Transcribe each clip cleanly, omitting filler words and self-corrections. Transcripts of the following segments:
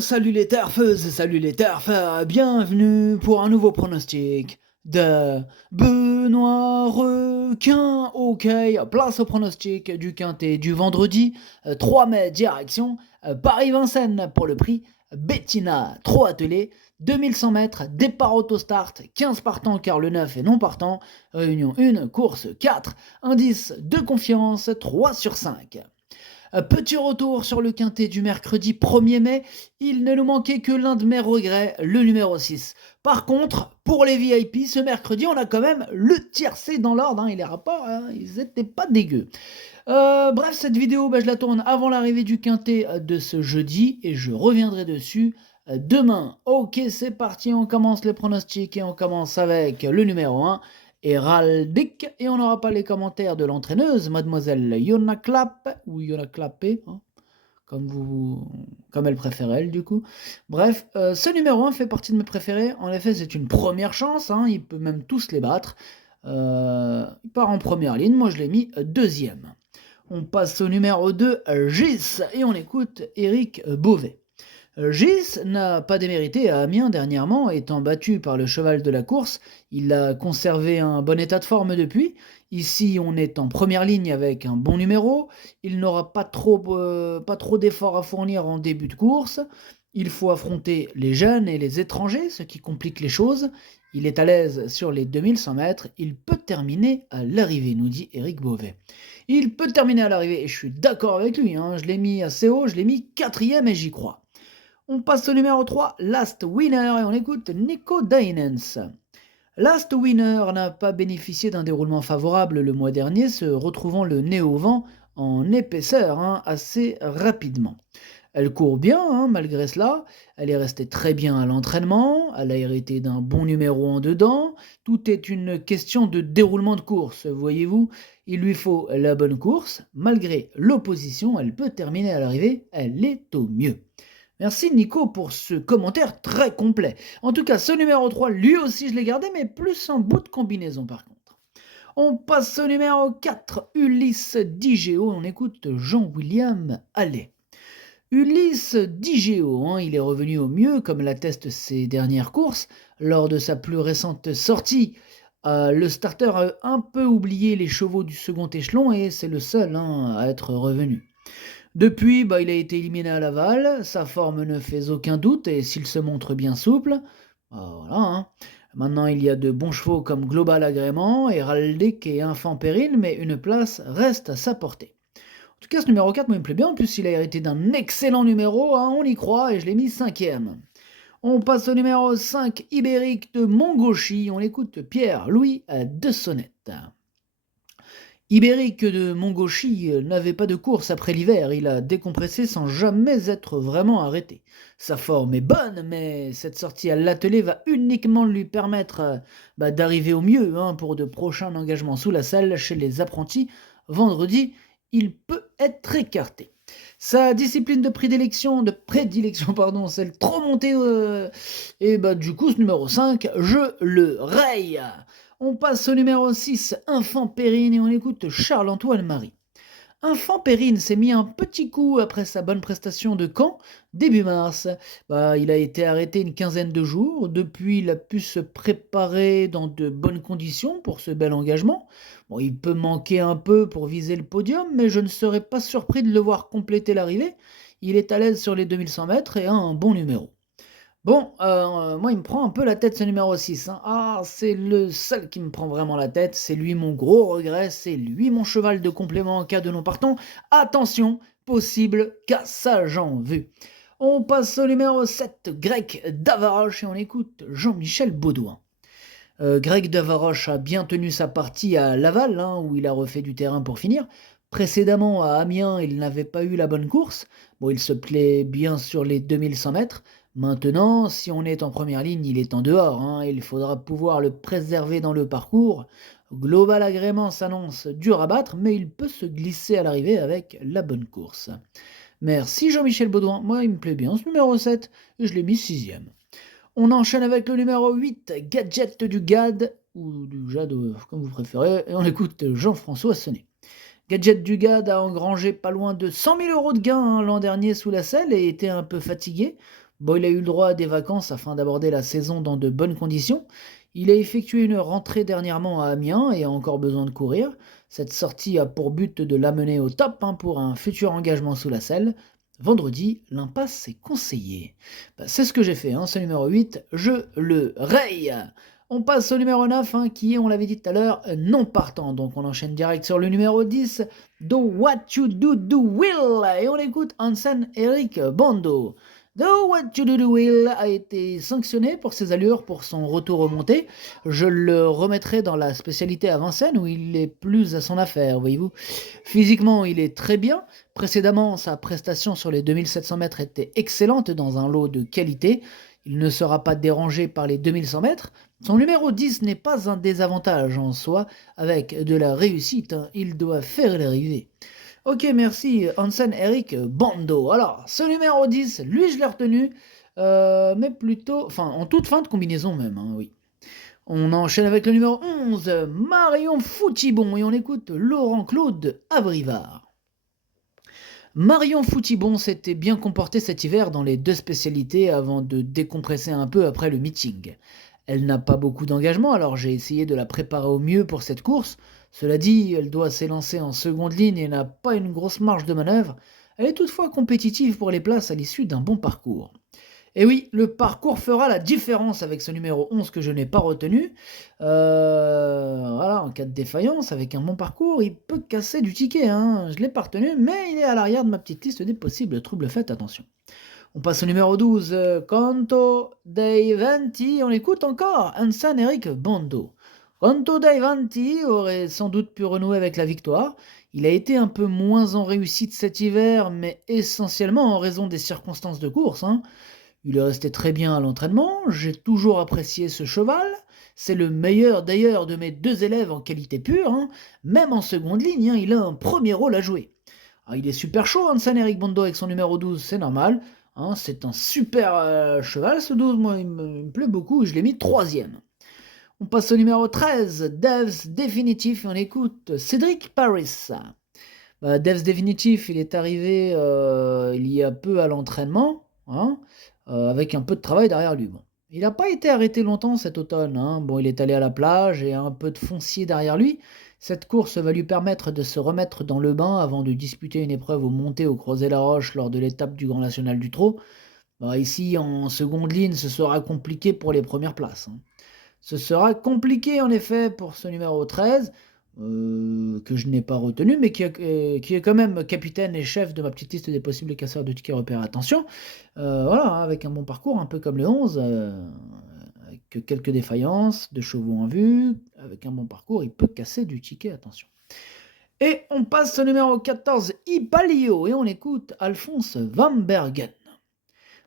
Salut les turfeuses, salut les turfeurs, bienvenue pour un nouveau pronostic de Benoît Requin. Ok, place au pronostic du quintet du vendredi 3 mai, direction Paris-Vincennes pour le prix Bettina, 3 attelés, 2100 mètres, départ auto-start, 15 partants car le 9 est non partant, réunion 1, course 4, indice de confiance 3 sur 5. Petit retour sur le quintet du mercredi 1er mai, il ne nous manquait que l'un de mes regrets, le numéro 6. Par contre, pour les VIP, ce mercredi, on a quand même le tiercé dans l'ordre, et les rapports, ils étaient pas dégueux. Bref, cette vidéo, je la tourne avant l'arrivée du quintet de ce jeudi, et je reviendrai dessus demain. Ok, c'est parti, on commence les pronostics, et on commence avec le numéro 1. Héraldique, et on n'aura pas les commentaires de l'entraîneuse, mademoiselle Yona Clapp, ou Yona Clappé, comme elle préfère elle, du coup. Bref, ce numéro 1 fait partie de mes préférés. En effet, c'est une première chance, il peut même tous les battre. Il part en première ligne, moi je l'ai mis deuxième. On passe au numéro 2, Gis, et on écoute Eric Beauvais. Gis n'a pas démérité à Amiens dernièrement, étant battu par le cheval de la course. Il a conservé un bon état de forme depuis. Ici, on est en première ligne avec un bon numéro. Il n'aura pas trop d'efforts à fournir en début de course. Il faut affronter les jeunes et les étrangers, ce qui complique les choses. Il est à l'aise sur les 2100 mètres. Il peut terminer à l'arrivée, nous dit Éric Beauvais. Il peut terminer à l'arrivée, et je suis d'accord avec lui. Je l'ai mis assez haut, je l'ai mis 4e et j'y crois. On passe au numéro 3, Last Winner, et on écoute Nico Dainens. Last Winner n'a pas bénéficié d'un déroulement favorable le mois dernier, se retrouvant le nez au vent en épaisseur assez rapidement. Elle court bien, malgré cela, elle est restée très bien à l'entraînement, elle a hérité d'un bon numéro en dedans, tout est une question de déroulement de course, voyez-vous, il lui faut la bonne course, malgré l'opposition, elle peut terminer à l'arrivée, elle est au mieux. Merci Nico pour ce commentaire très complet. En tout cas, ce numéro 3, lui aussi je l'ai gardé, mais plus en bout de combinaison par contre. On passe au numéro 4, Ulysse Digéo. On écoute Jean-William Allais. Ulysse Digéo, il est revenu au mieux, comme l'attestent ses dernières courses. Lors de sa plus récente sortie, le starter a un peu oublié les chevaux du second échelon et c'est le seul à être revenu. Depuis, il a été éliminé à Laval, sa forme ne fait aucun doute et s'il se montre bien souple, voilà. Maintenant, il y a de bons chevaux comme Global Agrément, Héraldique et Infant Péril, mais une place reste à sa portée. En tout cas, ce numéro 4, moi, il me plaît bien. En plus, il a hérité d'un excellent numéro, on y croit, et je l'ai mis 5e. On passe au numéro 5, Ibérique de Montgauchy. On écoute Pierre-Louis de Sonnette. Ibérique de Montgauchy n'avait pas de course après l'hiver, il a décompressé sans jamais être vraiment arrêté. Sa forme est bonne, mais cette sortie à l'atelier va uniquement lui permettre d'arriver au mieux pour de prochains engagements sous la selle chez les apprentis. Vendredi, il peut être écarté. Sa discipline de prédilection, c'est le trop monté, et du coup ce numéro 5, je le raye. On passe au numéro 6, Infant Périne, et on écoute Charles-Antoine Marie. Infant Périne s'est mis un petit coup après sa bonne prestation de Caen, début mars. Il a été arrêté une quinzaine de jours. Depuis, il a pu se préparer dans de bonnes conditions pour ce bel engagement. Il peut manquer un peu pour viser le podium, mais je ne serais pas surpris de le voir compléter l'arrivée. Il est à l'aise sur les 2100 mètres et a un bon numéro. Moi, il me prend un peu la tête ce numéro 6. C'est le seul qui me prend vraiment la tête. C'est lui mon gros regret. C'est lui mon cheval de complément en cas de non partant. Attention, possible cassage en vue. On passe au numéro 7, Grec Davaroche, et on écoute Jean-Michel Baudouin. Greg Davaroche a bien tenu sa partie à Laval, où il a refait du terrain pour finir. Précédemment, à Amiens, il n'avait pas eu la bonne course. Il se plaît bien sur les 2100 mètres. Maintenant, si on est en première ligne, il est en dehors. Il faudra pouvoir le préserver dans le parcours. Global Agrément s'annonce dur à battre, mais il peut se glisser à l'arrivée avec la bonne course. Merci Jean-Michel Baudouin. Moi, il me plaît bien ce numéro 7, et je l'ai mis 6e. On enchaîne avec le numéro 8, Gadget du GAD, ou du JAD, comme vous préférez, et on écoute Jean-François Sonnet. Gadget du GAD a engrangé pas loin de 100 000 € de gains l'an dernier sous la selle et était un peu fatigué. Bon, il a eu le droit à des vacances afin d'aborder la saison dans de bonnes conditions. Il a effectué une rentrée dernièrement à Amiens et a encore besoin de courir. Cette sortie a pour but de l'amener au top pour un futur engagement sous la selle. Vendredi, l'impasse est conseillée. C'est ce que j'ai fait, ce numéro 8, je le raye. On passe au numéro 9, qui est, on l'avait dit tout à l'heure, non partant. Donc on enchaîne direct sur le numéro 10, Do What You Do Will. Et on écoute Hansen Eric Bando. Do What You Do Will a été sanctionné pour ses allures, pour son retour au monté. Je le remettrai dans la spécialité à Vincennes où il est plus à son affaire, voyez-vous. Physiquement, il est très bien. Précédemment, sa prestation sur les 2700 mètres était excellente dans un lot de qualité. Il ne sera pas dérangé par les 2100 mètres. Son numéro 10 n'est pas un désavantage en soi. Avec de la réussite, il doit faire l'arrivée. Ok, merci Hansen Eric Bando. Alors, ce numéro 10, lui je l'ai retenu, mais plutôt, en toute fin de combinaison même, oui. On enchaîne avec le numéro 11, Marion Foutibon, et on écoute Laurent-Claude Abrivard. Marion Foutibon s'était bien comportée cet hiver dans les 2 spécialités avant de décompresser un peu après le meeting. Elle n'a pas beaucoup d'engagement, alors j'ai essayé de la préparer au mieux pour cette course. Cela dit, elle doit s'élancer en seconde ligne et n'a pas une grosse marge de manœuvre. Elle est toutefois compétitive pour les places à l'issue d'un bon parcours. Et oui, le parcours fera la différence avec ce numéro 11 que je n'ai pas retenu. Voilà, en cas de défaillance, avec un bon parcours, il peut casser du ticket. Je ne l'ai pas retenu, mais il est à l'arrière de ma petite liste des possibles troubles faits, attention. On passe au numéro 12, Conto dei Venti. On écoute encore Hansen Eric Bando. Conto dei Venti aurait sans doute pu renouer avec la victoire. Il a été un peu moins en réussite cet hiver, mais essentiellement en raison des circonstances de course. Il est resté très bien à l'entraînement, j'ai toujours apprécié ce cheval. C'est le meilleur d'ailleurs de mes 2 élèves en qualité pure. Même en seconde ligne, il a un premier rôle à jouer. Il est super chaud, Hansen Eric Bando avec son numéro 12, c'est normal. C'est un super cheval ce 12, moi il me plaît beaucoup et je l'ai mis 3e. On passe au numéro 13, Devs Définitif, et on écoute Cédric Paris. Devs Définitif, il est arrivé il y a peu à l'entraînement, avec un peu de travail derrière lui. Bon. Il n'a pas été arrêté longtemps cet automne. Bon, il est allé à la plage et a un peu de foncier derrière lui. Cette course va lui permettre de se remettre dans le bain avant de disputer une épreuve aux montées au Crozet-la-Roche lors de l'étape du Grand National du Trot. Ici, en seconde ligne, ce sera compliqué pour les premières places. Ce sera compliqué en effet pour ce numéro 13, que je n'ai pas retenu, mais qui est quand même capitaine et chef de ma petite liste des possibles casseurs de tickets repères. Attention, voilà, avec un bon parcours, un peu comme le 11, avec quelques défaillances, de chevaux en vue, avec un bon parcours, il peut casser du ticket, attention. Et on passe au numéro 14, Ipalio, et on écoute Alphonse Van Bergen.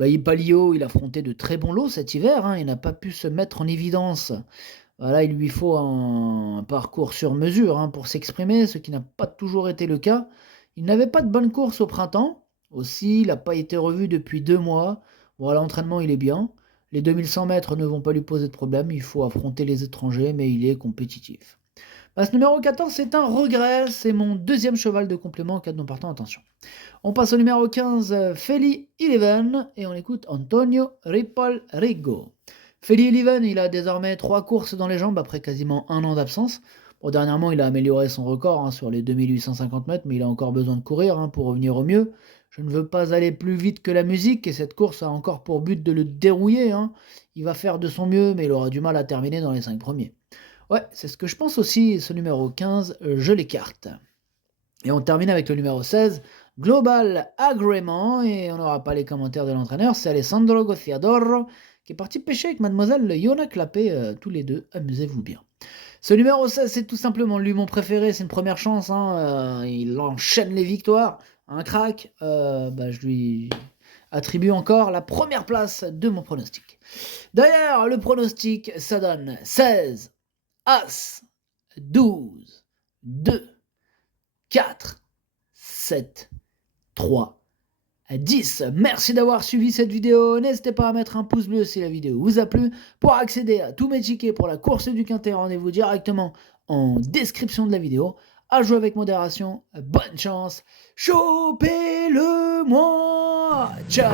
Ipalio, il affrontait de très bons lots cet hiver, il n'a pas pu se mettre en évidence. Voilà, il lui faut un parcours sur mesure pour s'exprimer, ce qui n'a pas toujours été le cas. Il n'avait pas de bonne course au printemps. Aussi, il n'a pas été revu depuis 2 mois. Bon, à l'entraînement, il est bien. Les 2100 mètres ne vont pas lui poser de problème. Il faut affronter les étrangers, mais il est compétitif. Ce numéro 14, c'est un regret. C'est mon 2e cheval de complément en cas de non partant. Attention. On passe au numéro 15, Feli Eleven, et on écoute Antonio Ripoll Rigo. Feli Eleven, il a désormais 3 courses dans les jambes après quasiment 1 an d'absence. Bon, dernièrement, il a amélioré son record sur les 2850 mètres, mais il a encore besoin de courir pour revenir au mieux. Je ne veux pas aller plus vite que la musique, et cette course a encore pour but de le dérouiller. Il va faire de son mieux, mais il aura du mal à terminer dans les 5 premiers. Ouais, c'est ce que je pense aussi, ce numéro 15, je l'écarte. Et on termine avec le numéro 16, Global Agreement, et on n'aura pas les commentaires de l'entraîneur, c'est Alessandro Gocciadoro, qui est parti pêcher avec mademoiselle Yona Clapé, tous les deux, amusez-vous bien. Ce numéro 16, c'est tout simplement lui mon préféré, c'est une première chance, il enchaîne les victoires, un crack, je lui attribue encore la première place de mon pronostic. D'ailleurs, le pronostic, ça donne 16, As, 12, 2, 4, 7, 3, 10. Merci d'avoir suivi cette vidéo. N'hésitez pas à mettre un pouce bleu si la vidéo vous a plu. Pour accéder à tous mes tickets pour la course du Quintet, rendez-vous directement en description de la vidéo. à jouer avec modération, bonne chance, chopez-le moi! Ciao!